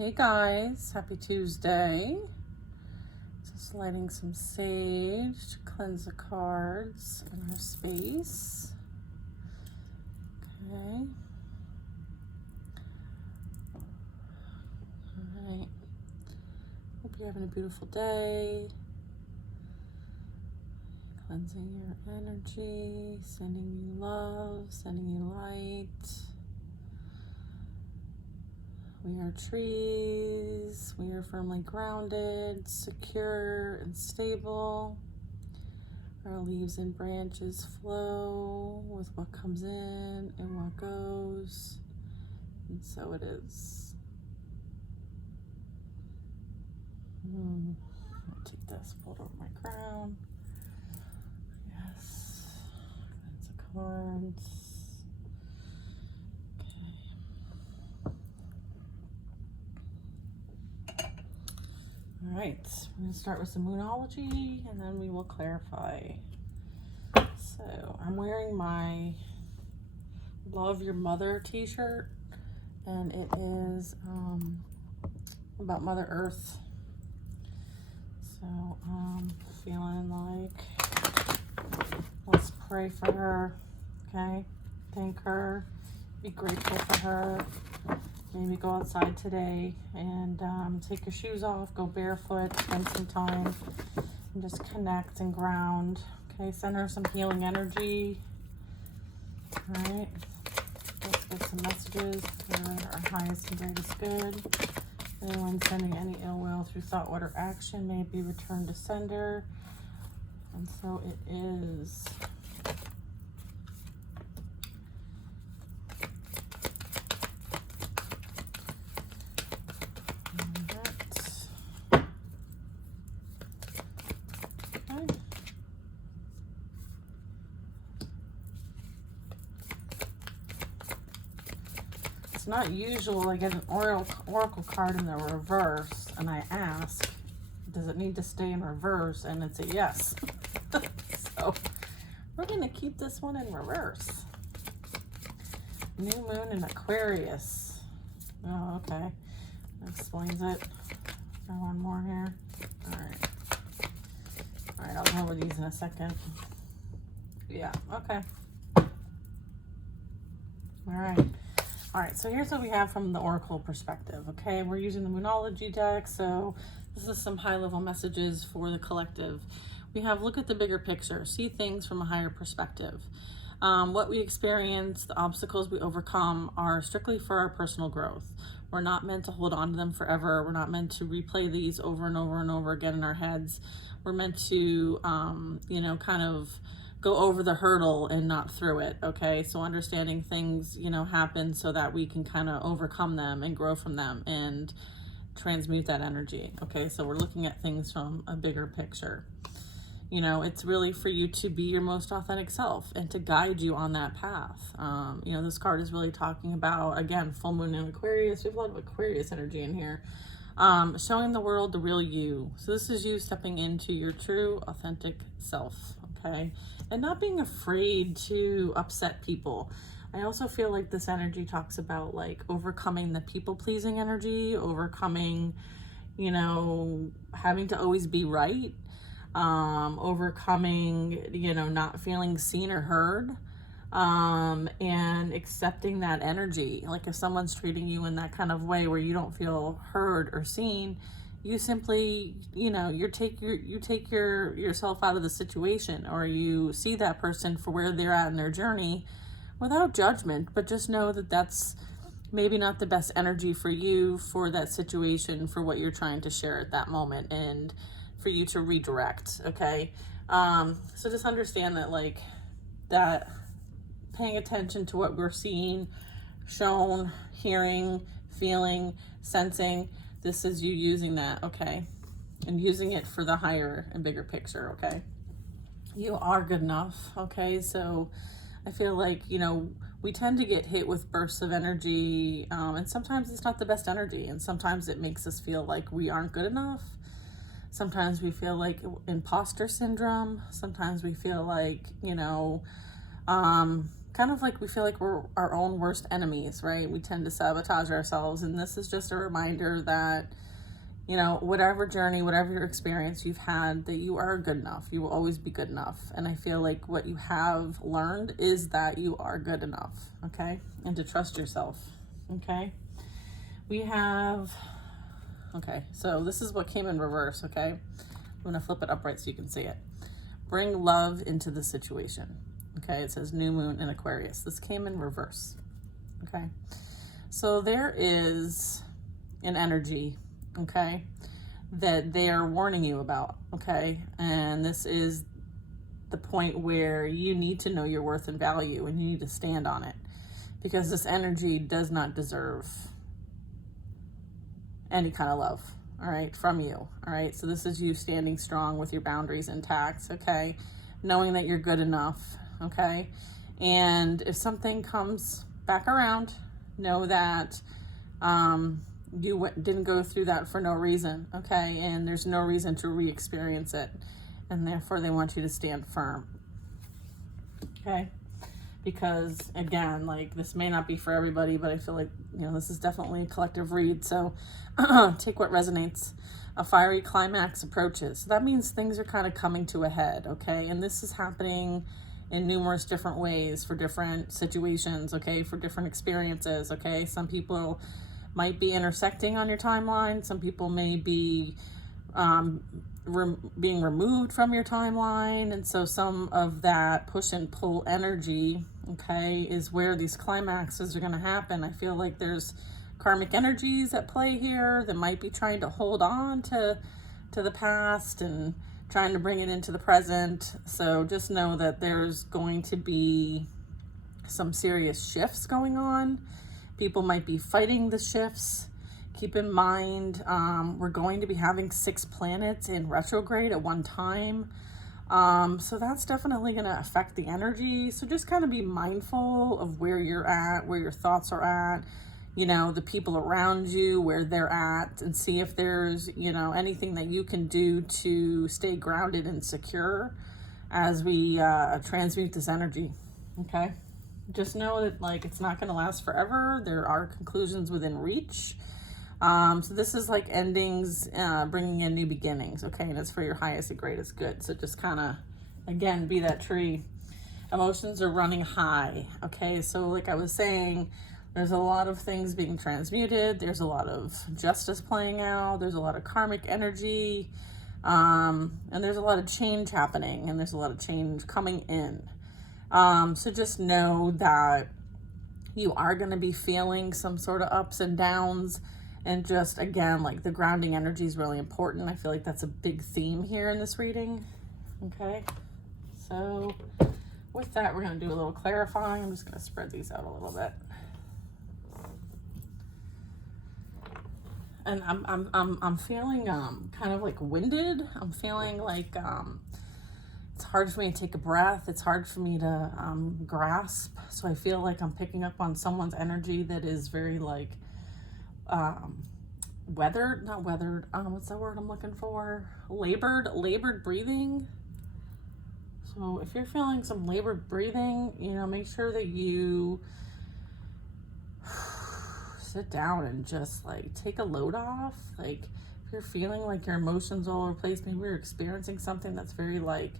Hey guys, happy Tuesday. Just lighting some sage to cleanse the cards in our space. Okay. Alright. Hope you're having a beautiful day. Cleansing your energy, sending you love, sending you light. We are trees, we are firmly grounded, secure and stable. Our leaves and branches flow with what comes in and what goes, and so it is. I'll take this, pull it over my crown. Yes, that's the cards. All right, we're going to start with some Moonology, and then we will clarify. So I'm wearing my Love Your Mother t-shirt, and it is about Mother Earth. So feeling like, let's pray for her, okay? Thank her, be grateful for her. Maybe go outside today and take your shoes off, go barefoot, spend some time, and just connect and ground. Okay, send her some healing energy. All right, let's get some messages for our highest and greatest good. Anyone sending any ill will through thought, word, or action may be returned to sender. And so it is. It's not usual. I get an oracle card in the reverse, and I ask, does it need to stay in reverse? And it's a yes. So we're going to keep this one in reverse. New moon in Aquarius. Oh, okay. That explains it. Got one more here. All right. All right, I'll go over these in a second. Yeah, okay. All right. All right, so here's what we have from the Oracle perspective, okay? We're using the Moonology deck, so this is some high-level messages for the collective. We have look at the bigger picture, see things from a higher perspective. What we experience, the obstacles we overcome are strictly for our personal growth. We're not meant to hold on to them forever. We're not meant to replay these over and over and over again in our heads. We're meant to, kind of go over the hurdle and not through it, okay? So understanding things, happen so that we can kind of overcome them and grow from them and transmute that energy, okay? So we're looking at things from a bigger picture. It's really for you to be your most authentic self and to guide you on that path. This card is really talking about, again, full moon in Aquarius. We have a lot of Aquarius energy in here. Showing the world the real you. So this is you stepping into your true, authentic self, okay? And not being afraid to upset people. I also feel like this energy talks about like overcoming the people-pleasing energy, overcoming, having to always be right, overcoming, not feeling seen or heard, and accepting that energy. Like if someone's treating you in that kind of way where you don't feel heard or seen, you simply, you take yourself out of the situation, or you see that person for where they're at in their journey without judgment, but just know that that's maybe not the best energy for you, for that situation, for what you're trying to share at that moment, and for you to redirect, okay? So just understand that, like, that paying attention to what we're seeing, shown, hearing, feeling, sensing, this is you using that, okay? And using it for the higher and bigger picture, okay? You are good enough, okay? So I feel like, we tend to get hit with bursts of energy, and sometimes it's not the best energy, and sometimes it makes us feel like we aren't good enough. Sometimes we feel like imposter syndrome. Sometimes we feel like, kind of like we feel like we're our own worst enemies, right? We tend to sabotage ourselves. And this is just a reminder that, you know, whatever journey, whatever your experience you've had, that you are good enough. You will always be good enough. And I feel like what you have learned is that you are good enough, okay? And to trust yourself, okay? We have, okay, so this is what came in reverse, okay? I'm gonna flip it upright so you can see it. Bring love into the situation, okay? It says new moon in Aquarius. This came in reverse, okay? So there is an energy, okay, that they are warning you about, okay? And this is the point where you need to know your worth and value, and you need to stand on it, because this energy does not deserve any kind of love, all right, from you, all right? So this is you standing strong with your boundaries intact, okay? Knowing that you're good enough, okay? And if something comes back around, know that you didn't go through that for no reason, okay? And there's no reason to re-experience it. And therefore, they want you to stand firm, okay? Because, again, like, this may not be for everybody, but I feel like, you know, this is definitely a collective read. So take what resonates. A fiery climax approaches. So that means things are kind of coming to a head, okay? And this is happening in numerous different ways for different situations, okay? For different experiences, okay? Some people might be intersecting on your timeline. Some people may be being removed from your timeline. And so some of that push and pull energy, okay, is where these climaxes are going to happen. I feel like there's karmic energies at play here that might be trying to hold on to the past and trying to bring it into the present. So just know that there's going to be some serious shifts going on. People might be fighting the shifts. Keep in mind, we're going to be having 6 planets in retrograde at one time. So that's definitely going to affect the energy. So just kind of be mindful of where you're at, where your thoughts are at, you know, the people around you, where they're at, and see if there's, you know, anything that you can do to stay grounded and secure as we transmute this energy, okay? Just know that, like, it's not going to last forever. There are conclusions within reach. So this is like endings, bringing in new beginnings, okay? And it's for your highest and greatest good. So just kind of, again, be that tree. Emotions are running high, okay? So like I was saying, there's a lot of things being transmuted. There's a lot of justice playing out. There's a lot of karmic energy. And there's a lot of change happening, and there's a lot of change coming in. So just know that you are going to be feeling some sort of ups and downs. And just, again, like, the grounding energy is really important. I feel like that's a big theme here in this reading. Okay. So with that, we're going to do a little clarifying. I'm just going to spread these out a little bit. And I'm feeling kind of like winded. I'm feeling like it's hard for me to take a breath. It's hard for me to grasp. So I feel like I'm picking up on someone's energy that is very like not weathered, what's the word I'm looking for? Labored breathing. So if you're feeling some labored breathing, you know, make sure that you sit down and just like take a load off. Like, if you're feeling like your emotions all over the place, maybe you're experiencing something that's very like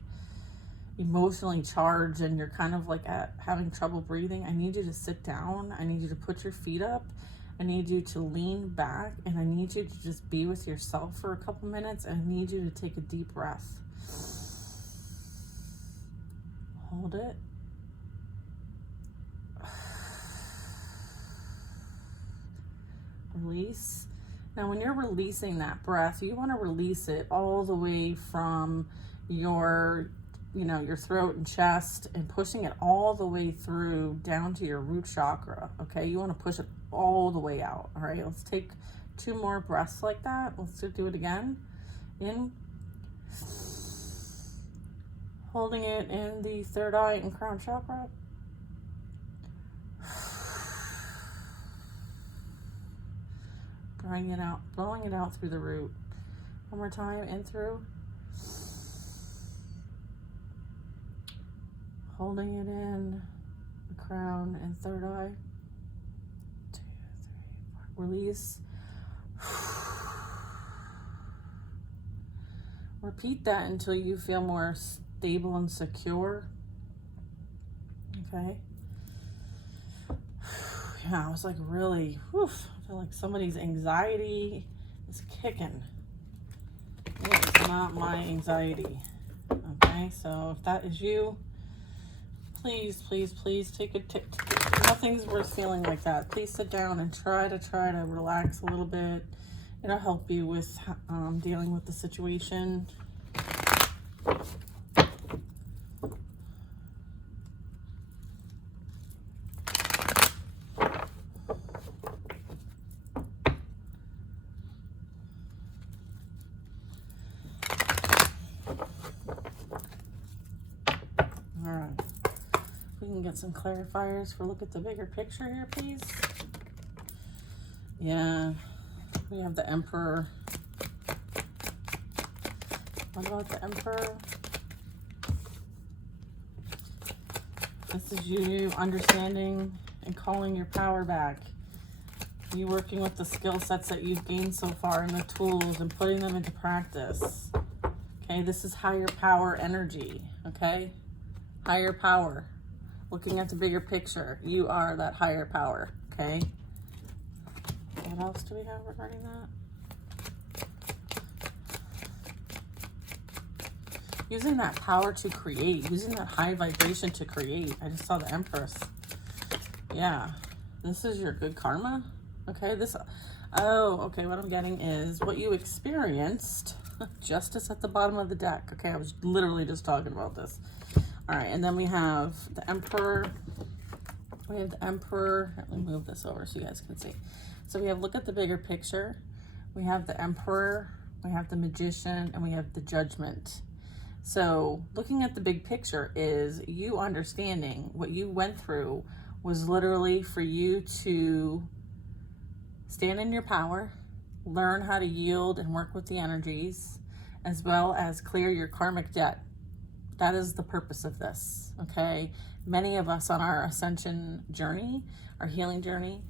emotionally charged and you're kind of like having trouble breathing, I need you to sit down. I need you to put your feet up. I need you to lean back, and I need you to just be with yourself for a couple minutes, and I need you to take a deep breath. Hold it. Release. Now, when you're releasing that breath, you want to release it all the way from your, you know, your throat and chest, and pushing it all the way through down to your root chakra, okay? You want to push it all the way out, all right? Let's take 2 more breaths like that. Let's do it again. In. Holding it in the third eye and crown chakra. Blowing it out through the root. One more time, in through. Holding it in the crown and third eye. 2, 3, 4. Release. Repeat that until you feel more stable and secure. Okay. Yeah, I was like really, I feel like somebody's anxiety is kicking. It's not my anxiety. Okay, so if that is you, please, please, please take a tip. Nothing's worth feeling like that. Please sit down and try to relax a little bit. It'll help you with dealing with the situation. All right. We can get some clarifiers for look at the bigger picture here, please. Yeah, we have the Emperor. What about the Emperor? This is you understanding and calling your power back. You working with the skill sets that you've gained so far and the tools and putting them into practice. Okay, this is higher power energy, okay? Higher power. Looking at the bigger picture. You are that higher power, okay? What else do we have regarding that? Using that power to create. Using that high vibration to create. I just saw the Empress. Yeah. This is your good karma. Okay, okay, what I'm getting is what you experienced. Justice at the bottom of the deck. Okay, I was literally just talking about this. All right, and then we have the Emperor. We have the Emperor. Let me move this over so you guys can see. So we have look at the bigger picture. We have the Emperor, we have the Magician, and we have the Judgment. So looking at the big picture is you understanding what you went through was literally for you to stand in your power, learn how to yield and work with the energies, as well as clear your karmic debt. That is the purpose of this, okay? Many of us on our ascension journey, our healing journey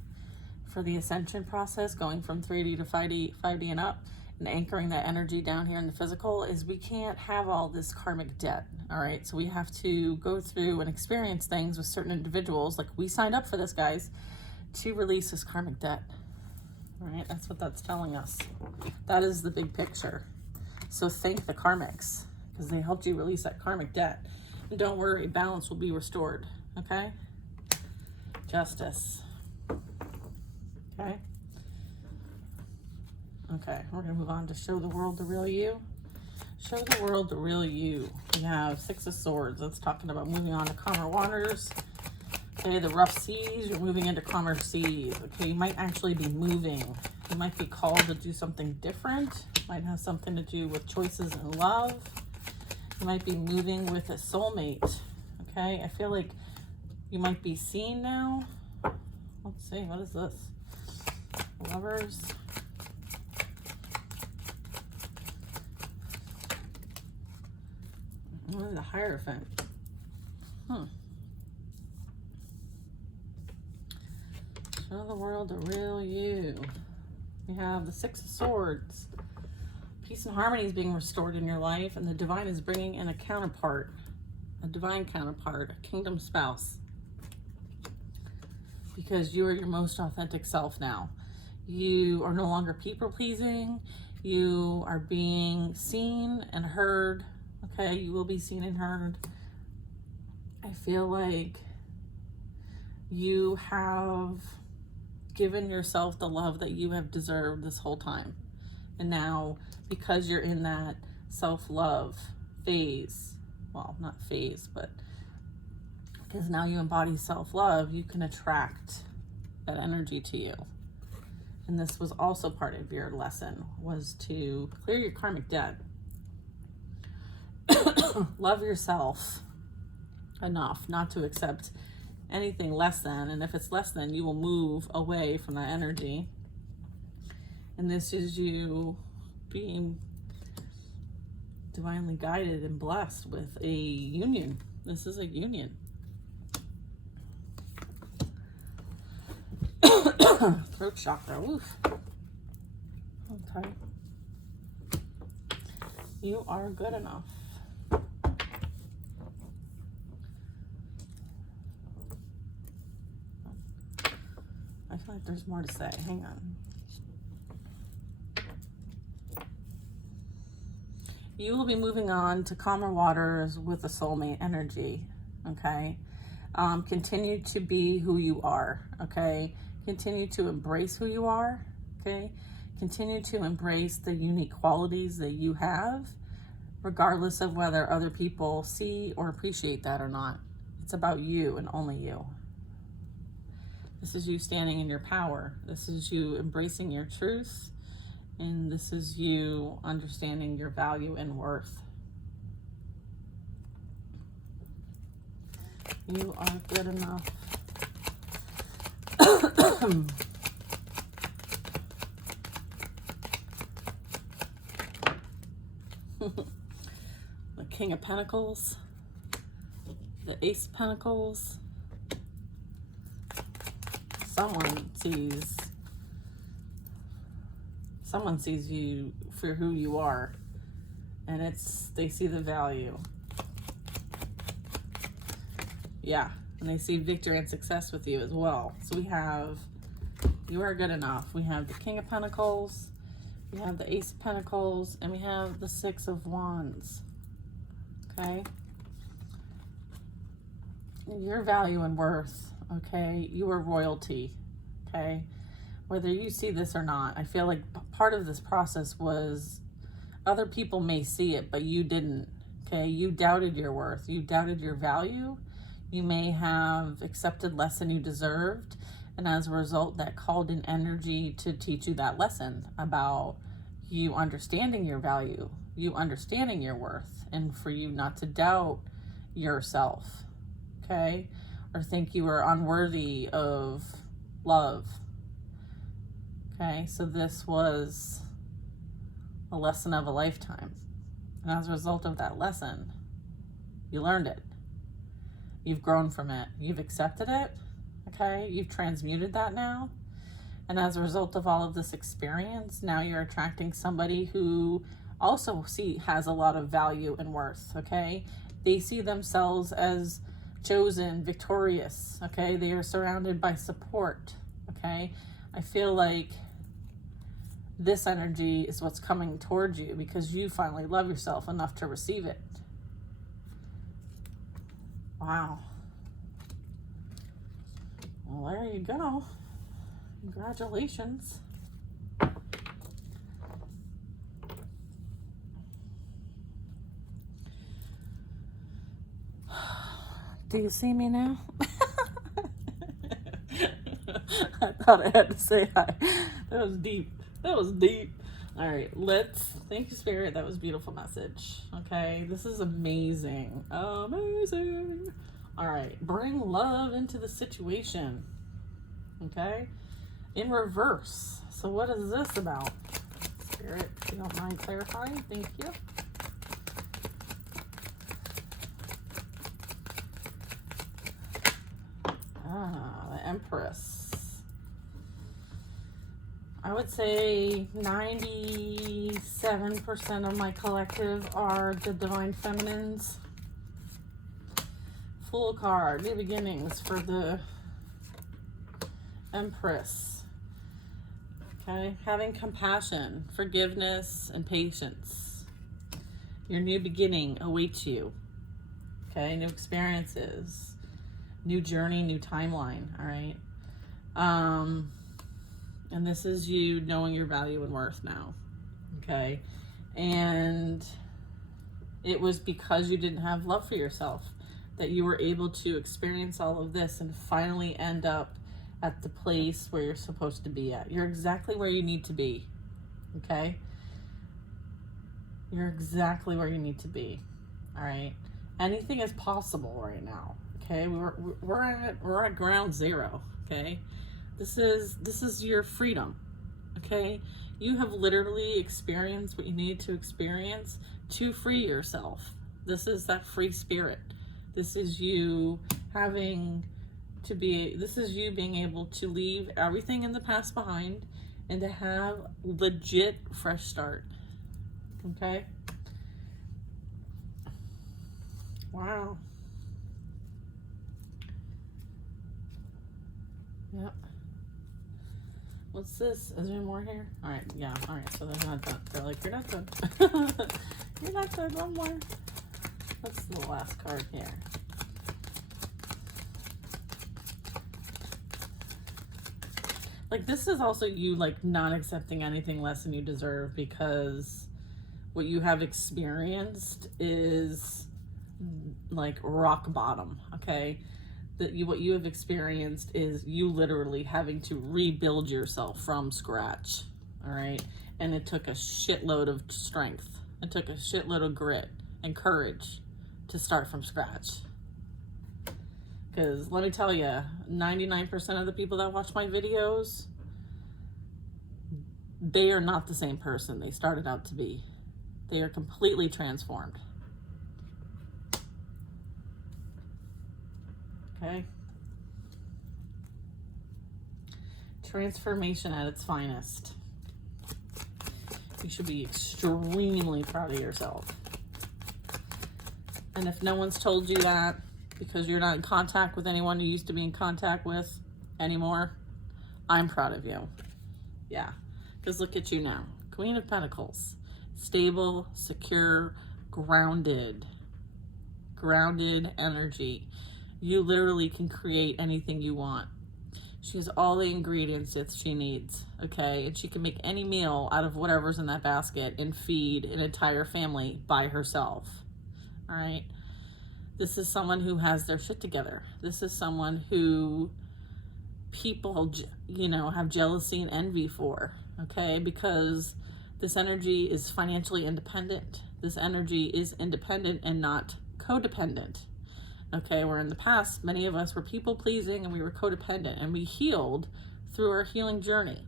for the ascension process, going from 3D to 5D and up, and anchoring that energy down here in the physical, is we can't have all this karmic debt, all right? So we have to go through and experience things with certain individuals, like we signed up for this, guys, to release this karmic debt, all right? That's what that's telling us. That is the big picture. So thank the karmics, because they helped you release that karmic debt. And don't worry, balance will be restored, okay? Justice. Okay. Okay, we're gonna move on to show the world the real you. Show the world the real you. We have 6 of Swords. That's talking about moving on to calmer waters. Okay, the rough seas, you're moving into calmer seas. Okay, you might actually be moving. You might be called to do something different. Might have something to do with choices in love. You might be moving with a soulmate. Okay, I feel like you might be seen now. Let's see, what is this? Lovers. What is the Hierophant? Show the world the real you. We have the 6 of Swords. Peace and harmony is being restored in your life, and the divine is bringing in a counterpart, a divine counterpart, a kingdom spouse. Because you are your most authentic self now. You are no longer people-pleasing. You are being seen and heard. Okay, you will be seen and heard. I feel like you have given yourself the love that you have deserved this whole time. And now, because you're in that self-love phase, well, not phase, but because now you embody self-love, you can attract that energy to you. And this was also part of your lesson, was to clear your karmic debt. Love yourself enough not to accept anything less than, and if it's less than, you will move away from that energy. And this is you being divinely guided and blessed with a union. This is a union. Throat chakra. Woof. Okay. You are good enough. I feel like there's more to say. Hang on. You will be moving on to calmer waters with a soulmate energy. Okay. Continue to be who you are. Okay. Continue to embrace who you are. Okay. Continue to embrace the unique qualities that you have, regardless of whether other people see or appreciate that or not. It's about you and only you. This is you standing in your power. This is you embracing your truth. And this is you understanding your value and worth. You are good enough. The King of Pentacles, the Ace of Pentacles. Someone sees you for who you are, and they see the value. Yeah, and they see victory and success with you as well. So we have, you are good enough. We have the King of Pentacles, we have the Ace of Pentacles, and we have the Six of Wands. Okay? Your value and worth, okay? You are royalty, okay? Whether you see this or not, I feel like part of this process was other people may see it, but you didn't, okay? You doubted your worth. You doubted your value. You may have accepted less than you deserved, and as a result, that called in energy to teach you that lesson about you understanding your value, you understanding your worth, and for you not to doubt yourself, okay? Or think you were unworthy of love. Okay, so this was a lesson of a lifetime. And as a result of that lesson, you learned it. You've grown from it. You've accepted it. Okay, you've transmuted that now. And as a result of all of this experience, now you're attracting somebody who also has a lot of value and worth. Okay, they see themselves as chosen, victorious. Okay, they are surrounded by support. Okay, I feel like this energy is what's coming towards you because you finally love yourself enough to receive it. Wow. Well, there you go. Congratulations. Do you see me now? I thought I had to say hi. That was deep. That was deep. All right, thank you, Spirit. That was a beautiful message. Okay, this is amazing. Amazing. All right, bring love into the situation. Okay, in reverse. So what is this about? Spirit, if you don't mind clarifying, thank you. The Empress. I would say 97% of my collective are the Divine Feminines. Full card, new beginnings for the Empress. Okay, having compassion, forgiveness, and patience. Your new beginning awaits you. Okay, new experiences, new journey, new timeline. All right. And this is you knowing your value and worth now. Okay. And it was because you didn't have love for yourself that you were able to experience all of this and finally end up at the place where you're supposed to be at. You're exactly where you need to be. Okay. You're exactly where you need to be. All right. Anything is possible right now. Okay. We're at ground zero. Okay. This is your freedom, okay? You have literally experienced what you need to experience to free yourself. This is that free spirit. This is you having this is you being able to leave everything in the past behind and to have legit fresh start. Okay? Wow. Yep. What's this? Is there more here? All right, yeah, all right, so they're not done. They're like, you're not done. You're not done, one more. What's the last card here? Like, this is also you, like, not accepting anything less than you deserve, because what you have experienced is, like, rock bottom, okay? What you have experienced is you literally having to rebuild yourself from scratch, all right? And it took a shitload of strength. It took a shitload of grit and courage to start from scratch. Because let me tell you, 99% of the people that watch my videos, they are not the same person they started out to be. They are completely transformed. Okay? Transformation at its finest. You should be extremely proud of yourself. And if no one's told you that, because you're not in contact with anyone you used to be in contact with anymore, I'm proud of you. Yeah. Because look at you now. Queen of Pentacles. Stable, secure, grounded. Grounded energy. You literally can create anything you want. She has all the ingredients that she needs, okay? And she can make any meal out of whatever's in that basket and feed an entire family by herself, all right? This is someone who has their shit together. This is someone who people, you know, have jealousy and envy for, okay? Because this energy is financially independent. This energy is independent and not codependent. Okay, where in the past, many of us were people-pleasing and we were codependent, and we healed through our healing journey.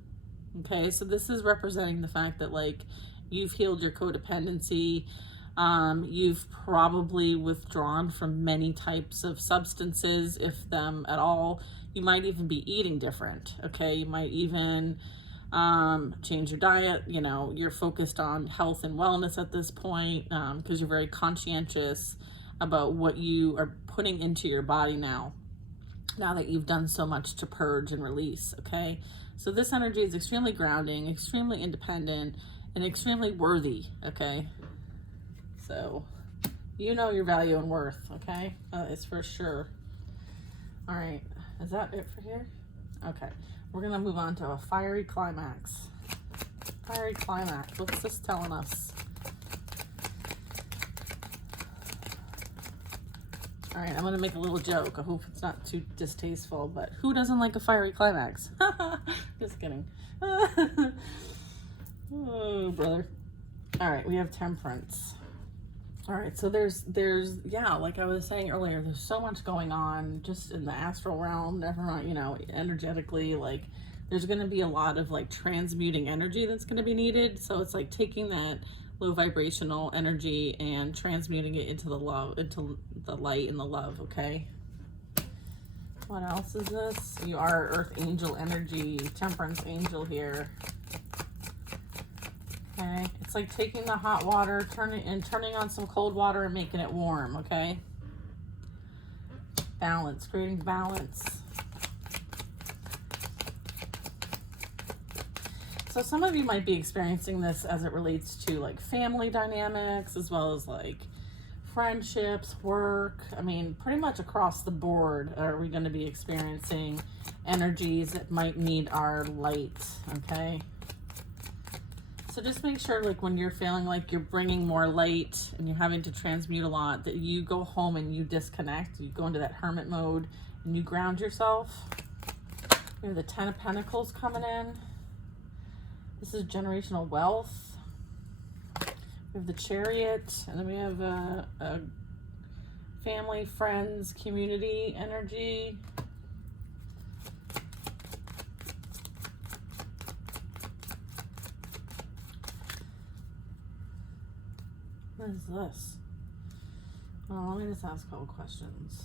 Okay, so this is representing the fact that, like, you've healed your codependency. You've probably withdrawn from many types of substances, if them at all. You might even be eating different. Okay, you might even change your diet. You know, you're focused on health and wellness at this point, because you're very conscientious about what you are putting into your body now that you've done so much to purge and release, okay? So this energy is extremely grounding, extremely independent, and extremely worthy, okay? So you know your value and worth, okay? It's for sure. All right, is that it for here? Okay, we're gonna move on to a fiery climax. Fiery climax, what's this telling us? All right, I'm gonna make a little joke. I hope it's not too distasteful, but who doesn't like a fiery climax? Just kidding. Oh, brother. All right, we have Temperance. All right, so there's yeah, like I was saying earlier, there's so much going on just in the astral realm, never mind, you know, energetically, like there's gonna be a lot of like transmuting energy that's gonna be needed. So it's like taking that low vibrational energy and transmuting it into the love, into the light and the love, okay? What else is this? You are Earth Angel energy, Temperance Angel here. Okay, it's like taking the hot water, turning on some cold water and making it warm, okay? Balance, creating balance. So some of you might be experiencing this as it relates to like family dynamics, as well as like friendships, work. I mean, pretty much across the board are we going to be experiencing energies that might need our light, okay? So just make sure, like, when you're feeling like you're bringing more light and you're having to transmute a lot, that you go home and you disconnect. You go into that hermit mode and you ground yourself. We have the Ten of Pentacles coming in. This is generational wealth. We have the Chariot, and then we have a family, friends, community energy. What is this? Oh, let me just ask a couple questions.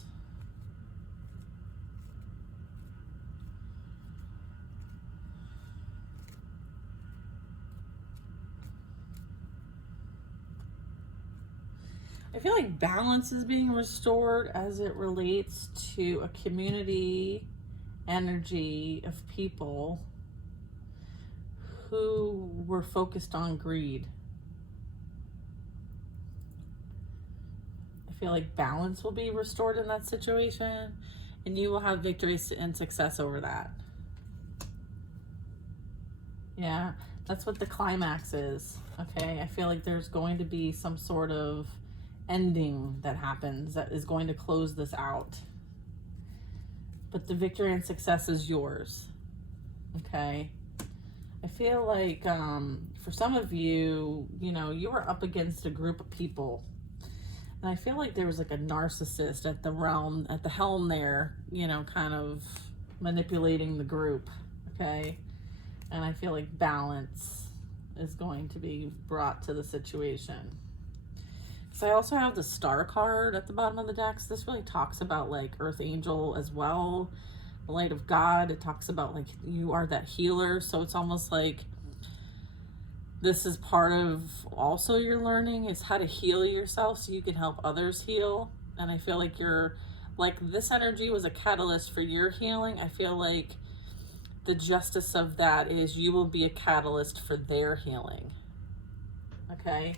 I feel like balance is being restored as it relates to a community energy of people who were focused on greed. I feel like balance will be restored in that situation, and you will have victory and success over that. Yeah, that's what the climax is. Okay, I feel like there's going to be some sort of ending that happens that is going to close this out. But the victory and success is yours. Okay. I feel like for some of you, you know, you were up against a group of people. And I feel like there was like a narcissist at the helm there, you know, kind of manipulating the group. Okay. And I feel like balance is going to be brought to the situation. So I also have the Star card at the bottom of the deck. So this really talks about like Earth Angel as well, the light of God. It talks about like you are that healer. So it's almost like this is part of also your learning is how to heal yourself so you can help others heal. And I feel like this energy was a catalyst for your healing. I feel like the justice of that is you will be a catalyst for their healing. Okay.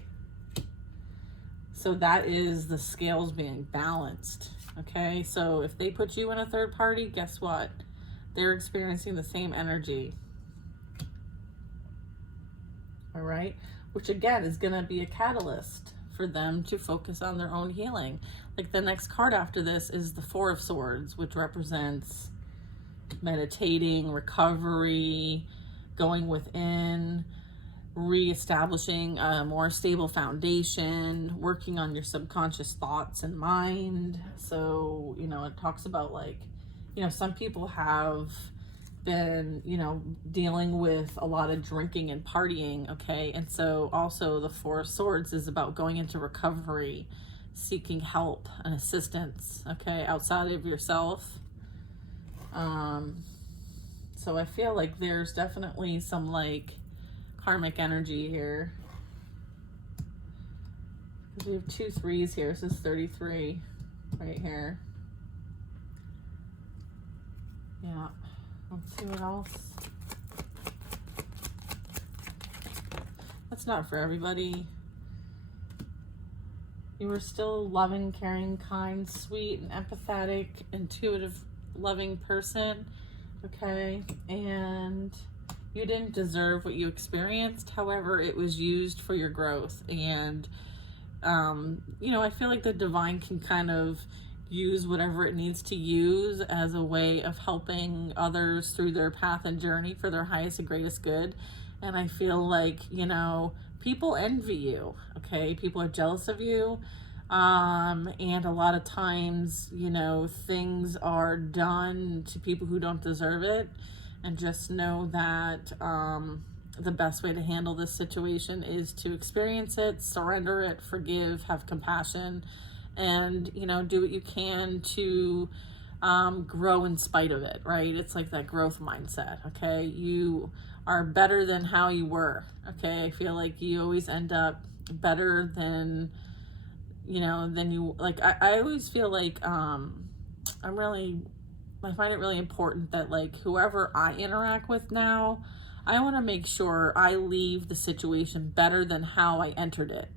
So that is the scales being balanced. Okay, so if they put you in a third party, guess what? They're experiencing the same energy. All right, which again is going to be a catalyst for them to focus on their own healing. Like the next card after this is the Four of Swords, which represents meditating, recovery, going within, reestablishing a more stable foundation, working on your subconscious thoughts and mind. So, you know, it talks about like, you know, some people have been, you know, dealing with a lot of drinking and partying. Okay. And so also the Four of Swords is about going into recovery, seeking help and assistance. Okay. Outside of yourself. So I feel like there's definitely some like karmic energy here. We have 2 3s here. So this is 33 right here. Yeah. Let's see what else. That's not for everybody. You were still loving, caring, kind, sweet, and empathetic, intuitive, loving person. Okay. And you didn't deserve what you experienced. However, it was used for your growth. And, you know, I feel like the divine can kind of use whatever it needs to use as a way of helping others through their path and journey for their highest and greatest good. And I feel like, you know, people envy you. Okay. People are jealous of you. And a lot of times, you know, things are done to people who don't deserve it. And just know that the best way to handle this situation is to experience it, surrender it, forgive, have compassion, and, you know, do what you can to grow in spite of it, right? It's like that growth mindset, okay? You are better than how you were, okay? I feel like you always end up better than, you know, than you, like, I always feel like I find it really important that like whoever I interact with now, I want to make sure I leave the situation better than how I entered it.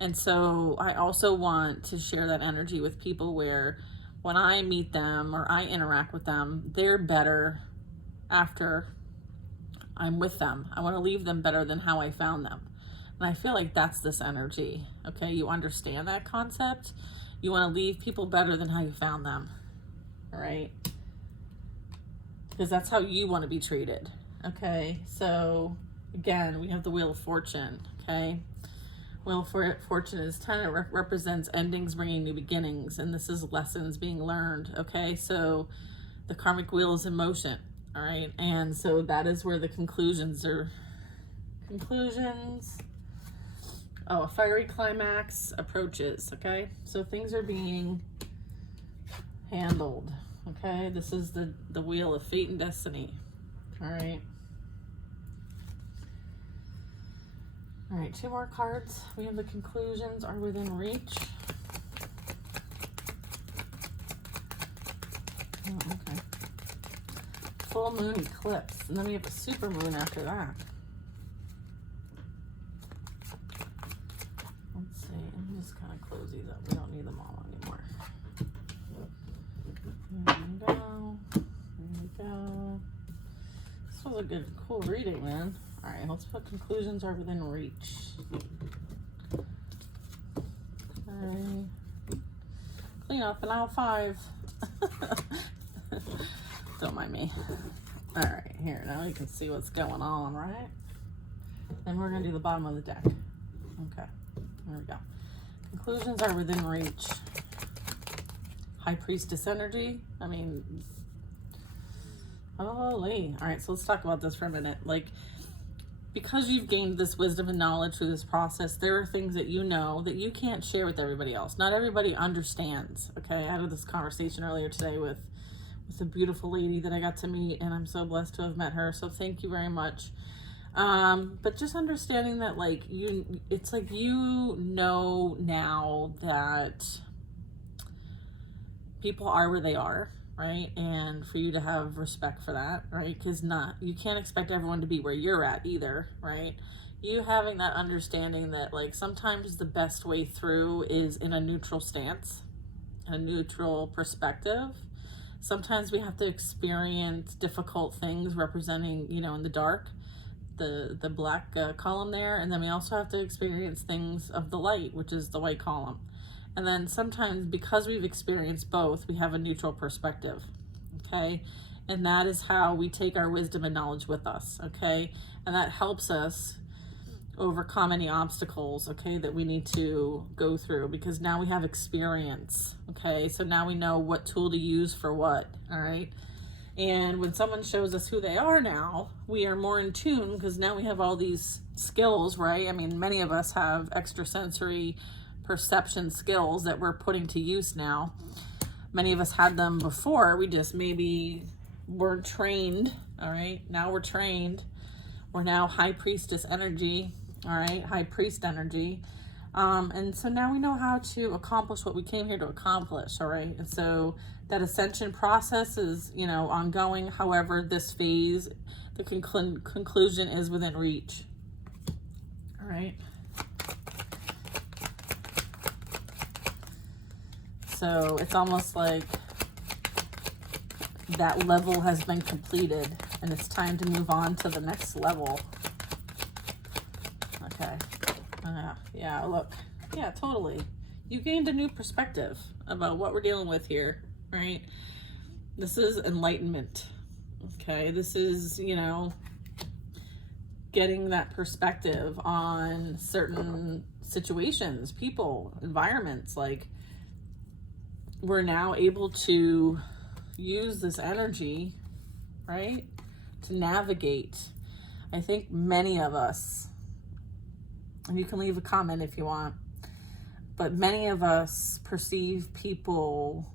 And so I also want to share that energy with people where when I meet them or I interact with them, they're better after I'm with them. I want to leave them better than how I found them. And I feel like that's this energy. Okay, you understand that concept? You want to leave people better than how you found them. All right, because that's how you want to be treated. Okay, so again, we have the Wheel of Fortune. Okay, Wheel of Fortune is 10. It represents endings bringing new beginnings, and this is lessons being learned. Okay, so the karmic wheel is in motion. All right, and so that is where the conclusions are. Oh, a fiery climax approaches. Okay, so things are being handled. Okay, this is the wheel of fate and destiny. All right. All right, 2 more cards. We have the conclusions are within reach. full moon eclipse, and then we have a super moon after that. Let's see, let me just kind of close these up. We don't need them all anymore. There we go. There we go. This was a good, cool reading, man. All right, let's put conclusions are within reach. Okay. Clean up in aisle 5. Don't mind me. All right, here, now you can see what's going on, right? Then we're gonna do the bottom of the deck. Okay, there we go. Conclusions are within reach. High Priestess energy. I mean, holy. All right, so let's talk about this for a minute. Like, because you've gained this wisdom and knowledge through this process, there are things that you know that you can't share with everybody else. Not everybody understands, okay? I had this conversation earlier today with a beautiful lady that I got to meet, and I'm so blessed to have met her, so thank you very much. But just understanding that, like, it's like you know now that people are where they are, right? And for you to have respect for that, right? Because you can't expect everyone to be where you're at either, right? You having that understanding that, like, sometimes the best way through is in a neutral stance, a neutral perspective. Sometimes we have to experience difficult things representing, you know, in the dark, the black column there, and then we also have to experience things of the light, which is the white column. And then sometimes, because we've experienced both, we have a neutral perspective, okay? And that is how we take our wisdom and knowledge with us, okay? And that helps us overcome any obstacles, okay, that we need to go through, because now we have experience, okay? So now we know what tool to use for what, all right? And when someone shows us who they are now, we are more in tune, because now we have all these skills, right? I mean, many of us have extrasensory perception skills that we're putting to use now. Many of us had them before, we just maybe weren't trained, all right? Now we're trained. We're now High Priestess energy, all right? High Priest energy. And so now we know how to accomplish what we came here to accomplish, all right? And so that ascension process is, you know, ongoing. However, this phase, the conclusion is within reach, all right? So it's almost like that level has been completed and it's time to move on to the next level. Okay. Yeah, look. Yeah, totally. You gained a new perspective about what we're dealing with here, right? This is enlightenment. Okay. This is, you know, getting that perspective on certain situations, people, environments. Like, we're now able to use this energy, right, to navigate. I think many of us, and you can leave a comment if you want, but many of us perceive people,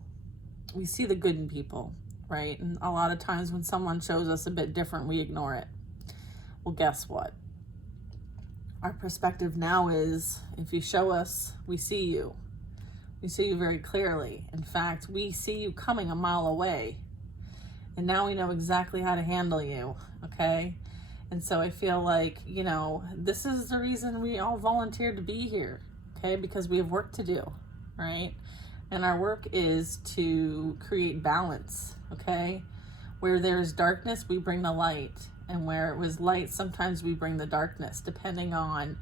we see the good in people, right? And a lot of times when someone shows us a bit different, we ignore it. Well, guess what? Our perspective now is, if you show us, we see you. We see you very clearly. In fact, we see you coming a mile away. And now we know exactly how to handle you, okay? And so I feel like, you know, this is the reason we all volunteered to be here, okay? Because we have work to do, right? And our work is to create balance, okay? Where there is darkness, we bring the light. And where it was light, sometimes we bring the darkness, depending on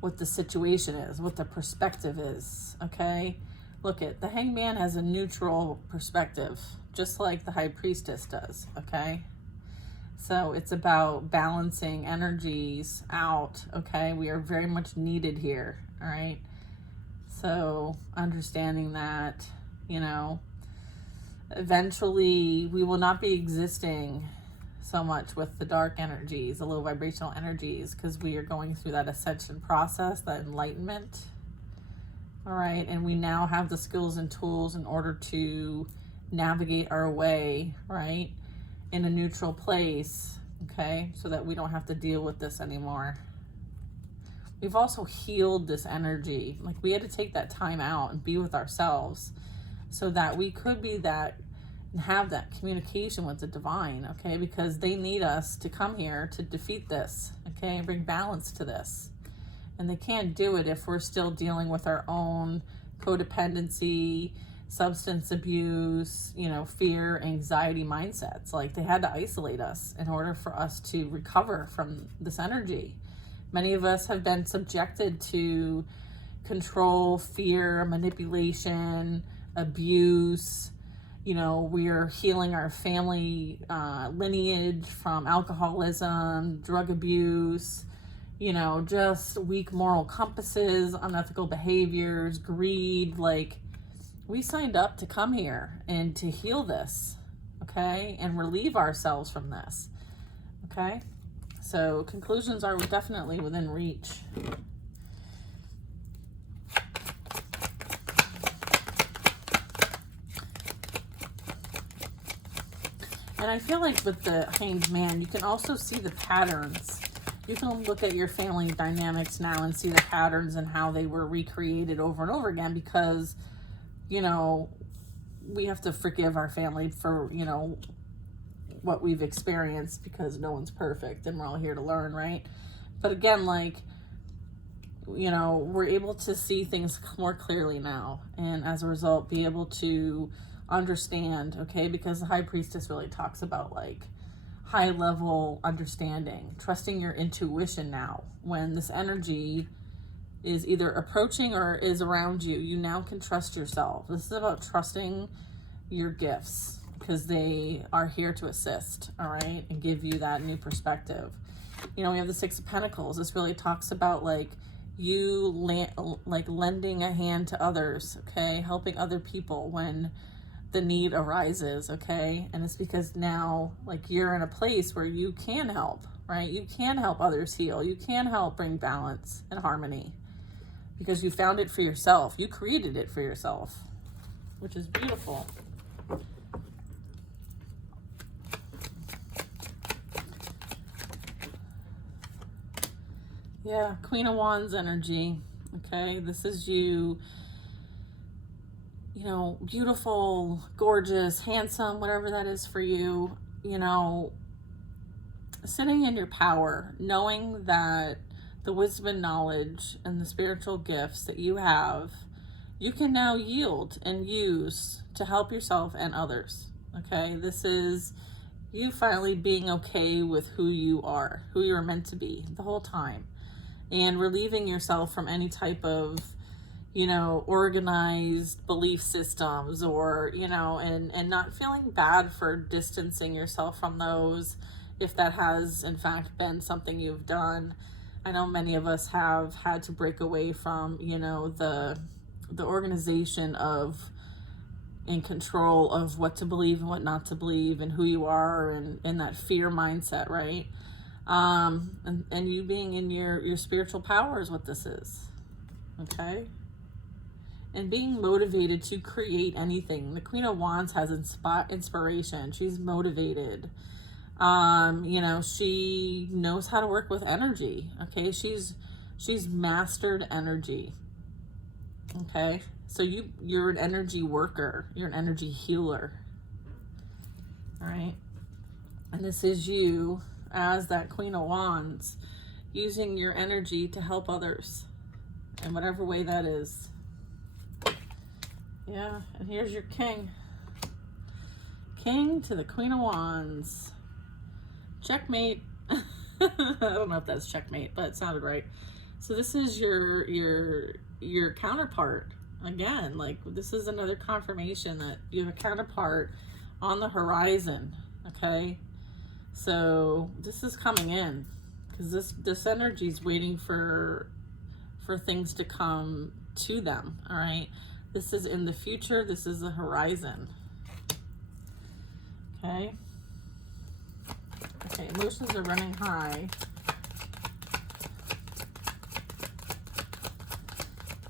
what the situation is, what the perspective is, okay? Look, the Hangman has a neutral perspective, just like the High Priestess does, okay? So it's about balancing energies out, okay? We are very much needed here, all right? So understanding that, you know, eventually we will not be existing so much with the dark energies, the low vibrational energies, because we are going through that ascension process, that enlightenment. All right, and we now have the skills and tools in order to navigate our way, right, in a neutral place, okay, so that we don't have to deal with this anymore. We've also healed this energy. Like, we had to take that time out and be with ourselves so that we could be that and have that communication with the divine, okay? Because they need us to come here to defeat this, okay? And bring balance to this. And they can't do it if we're still dealing with our own codependency, substance abuse, you know, fear, anxiety mindsets. Like, they had to isolate us in order for us to recover from this energy. Many of us have been subjected to control, fear, manipulation, abuse. You know, we're healing our family lineage from alcoholism, drug abuse, you know, just weak moral compasses, unethical behaviors, greed. Like, we signed up to come here and to heal this, okay? And relieve ourselves from this, okay? So conclusions are definitely within reach. And I feel like with the Hanged Man, you can also see the patterns. You can look at your family dynamics now and see the patterns and how they were recreated over and over again, because, you know, we have to forgive our family for, you know, what we've experienced, because no one's perfect and we're all here to learn, right? But again, like, you know, we're able to see things more clearly now, and as a result be able to understand, okay? Because the High Priestess really talks about like high level understanding, trusting your intuition now. When this energy is either approaching or is around you, you now can trust yourself. This is about trusting your gifts, because they are here to assist, all right, and give you that new perspective. You know, we have the Six of Pentacles. This really talks about like you lending a hand to others, okay, helping other people when the need arises, okay? And it's because now, like, you're in a place where you can help, right? You can help others heal. You can help bring balance and harmony, because you found it for yourself. You created it for yourself, which is beautiful. Yeah, Queen of Wands energy, okay? This is you, you know, beautiful, gorgeous, handsome, whatever that is for you, you know, sitting in your power, knowing that the wisdom and knowledge and the spiritual gifts that you have, you can now yield and use to help yourself and others, okay? This is you finally being okay with who you are, who you're meant to be the whole time, and relieving yourself from any type of, you know, organized belief systems, or, you know, and not feeling bad for distancing yourself from those, if that has in fact been something you've done. I know many of us have had to break away from, you know, the organization of in control of what to believe and what not to believe, and who you are, and that fear mindset, right? And you being in your spiritual power is what this is, okay? And being motivated to create anything. The Queen of Wands has inspiration. She's motivated. You know, she knows how to work with energy, okay? She's mastered energy, okay? So you're an energy worker. You're an energy healer, all right? And this is you as that Queen of Wands, using your energy to help others in whatever way that is. Yeah, and here's your king. King to the Queen of Wands. Checkmate. I don't know if that's checkmate, but it sounded right. So this is your counterpart. Again, like, this is another confirmation that you have a counterpart on the horizon, okay? So this is coming in, because this energy is waiting for things to come to them, all right? This is in the future. This is the horizon, okay? Okay, emotions are running high.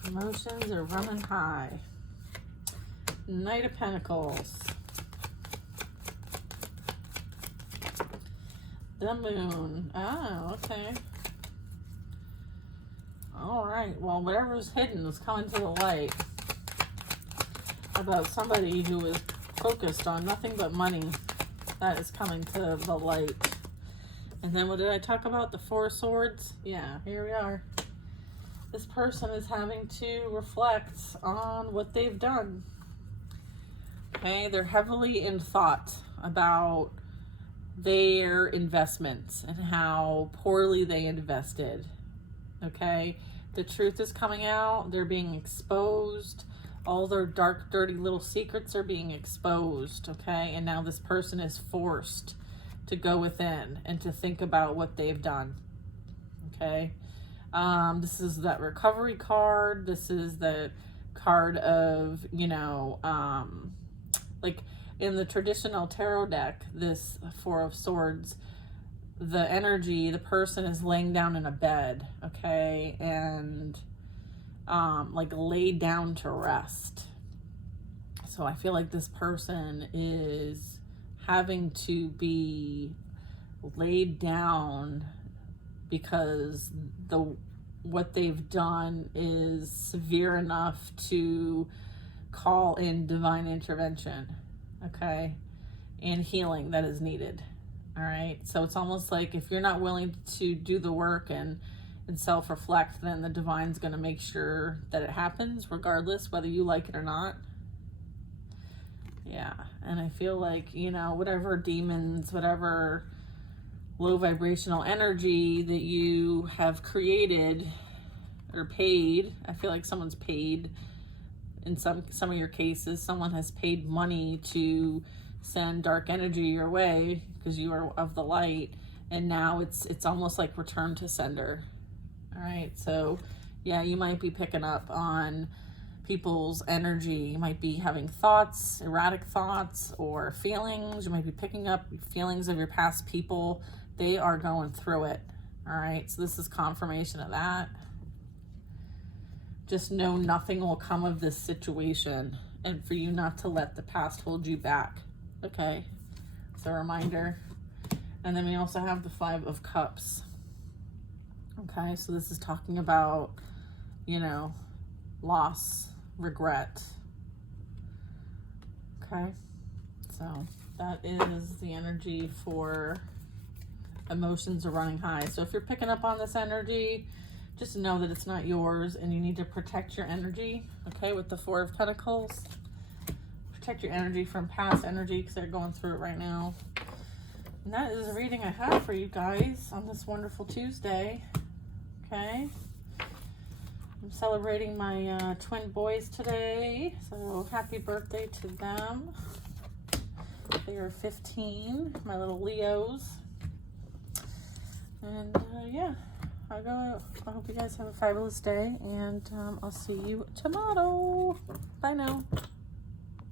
Emotions are running high. Knight of Pentacles. The Moon. Oh, okay. All right. Well, whatever's hidden is coming to the light about somebody who is focused on nothing but money that is coming to the light. And then what did I talk about? The Four of Swords? Yeah, here we are. This person is having to reflect on what they've done. Okay, they're heavily in thought about their investments and how poorly they invested. Okay, the truth is coming out. They're being exposed. All their dark, dirty little secrets are being exposed. Okay, and now this person is forced to go within and to think about what they've done. Okay, this is that recovery card. This is the card of, you know, like in the traditional tarot deck, this Four of Swords, the energy, the person is laying down in a bed, okay, and like laid down to rest. So I feel like this person is having to be laid down because what they've done is severe enough to call in divine intervention, okay, and healing that is needed. All right, so it's almost like if you're not willing to do the work and self-reflect, then the divine's going to make sure that it happens regardless whether you like it or not. Yeah, and I feel like, you know, whatever demons, whatever low vibrational energy that you have created or paid, I feel like someone's paid in some of your cases. Someone has paid money to send dark energy your way because you are of the light, and now it's almost like return to sender. All right, so yeah, you might be picking up on people's energy. You might be having thoughts, erratic thoughts, or feelings. You might be picking up feelings of your past people. They are going through it. All right, so this is confirmation of that. Just know nothing will come of this situation, and for you not to let the past hold you back. Okay, it's a reminder. And then we also have the Five of Cups. Okay, so this is talking about, you know, loss, regret. Okay, so that is the energy for emotions are running high. So if you're picking up on this energy, just know that it's not yours and you need to protect your energy. Okay, with the Four of Pentacles. Protect your energy from past energy because they're going through it right now. And that is the reading I have for you guys on this wonderful Tuesday. Okay. I'm celebrating my twin boys today. So happy birthday to them. They are 15, my little Leos. And yeah, I hope you guys have a fabulous day, and I'll see you tomorrow. Bye now.